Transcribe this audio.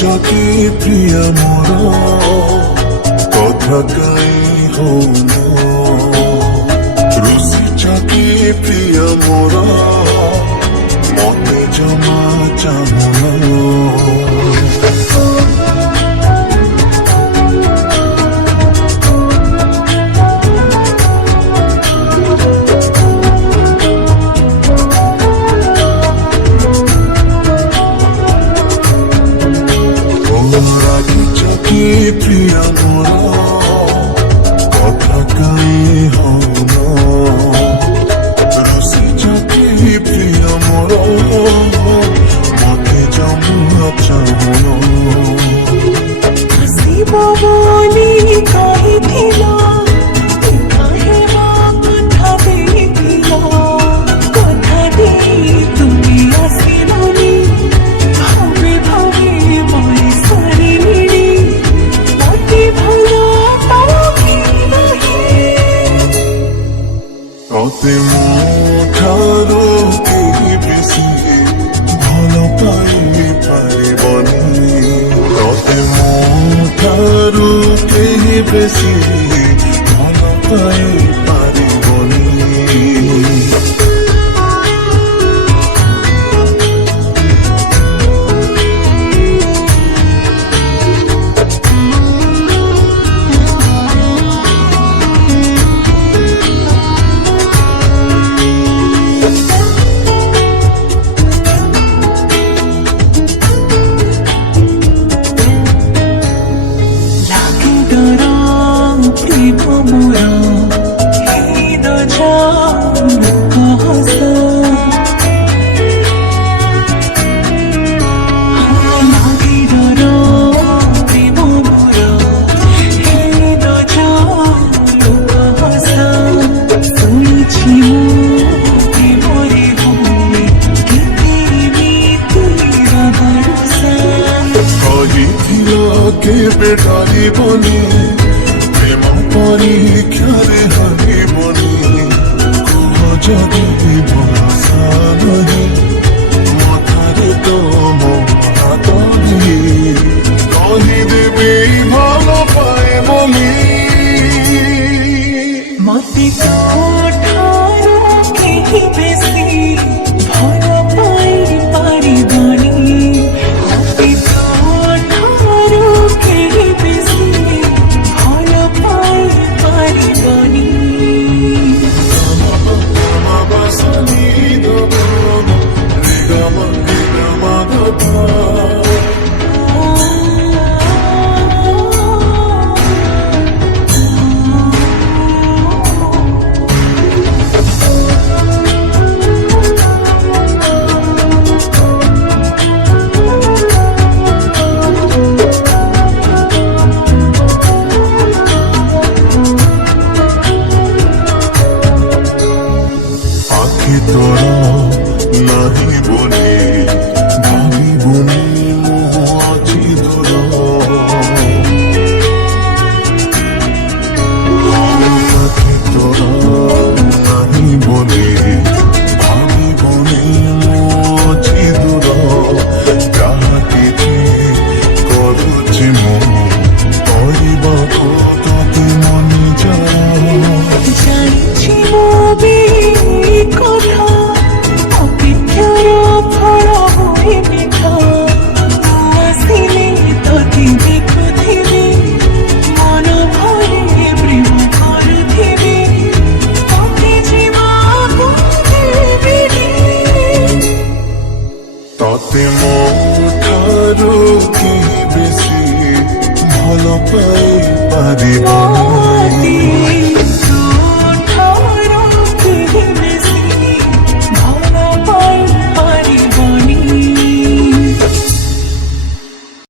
যদি প্রিয়া মোর কথা কাই হৌন রুচি যদি প্রিয়া মোর মতে জমা চামন প্রিয়া মোর কথা কাই হৌন রুচি যদি প্রিয়া মোর মতে জমা চামন হাসিব বলি কহিছিল কথা ଦେଇଥିଲ কথা ଦେଇ তুমি ଆସିଲନି ଭାବେ ଭାବେ মই ସାରିଲିଣି ମତେ ଭଲ ପାଉଥିଲହି ତତେ ମୋ ଠାରୁ କେହି ବେଶୀ ଭଲ ପାଇ ପାରିବନି ତତେ ମୋ ଠାରୁ କେହି ବେଶୀ ଭଲ ପାଇ ପାରିବନି কেবে ডালিবনি প্রেম পরীক্ষারে হারিবনি কুহ যদি ভরসা নহি মথারে তো ମୋ ହାତ ବି କହିଦେବି ଭଲ ପାଏ ବୋଲି ମତେ ଠାରୁ କେହି ବେଶୀ ଭଲ ପାଇ ପାରିବନି ମତେ ଠାରୁ କେହି ବେଶୀ ଭଲ ପାଇ ପାରିବନି আখি তোর নাহি বলি ভাবিবনি ମୁଁ ଅଛି ଦୂର আখি তোর নাহি বলি ভাবিবনি ମୁଁ ଅଛି ଦୂର ଯାହା କିଛି କରୁଛି ମୁଁ କରିବାକୁ ତତେ ମନି ଜାଣିଛି ମୁଁ ବି কথা অপেক্ষার ফল হয়ে মিঠা আসিলে তোতে দেখুথিবি মন ভরে প্রেম করুথিবি তোতে জীবন দেবিনি ততে ମୋ ଠାରୁ କେହି ବେଶୀ ଭଲ ପାଇ ପାରିବନି।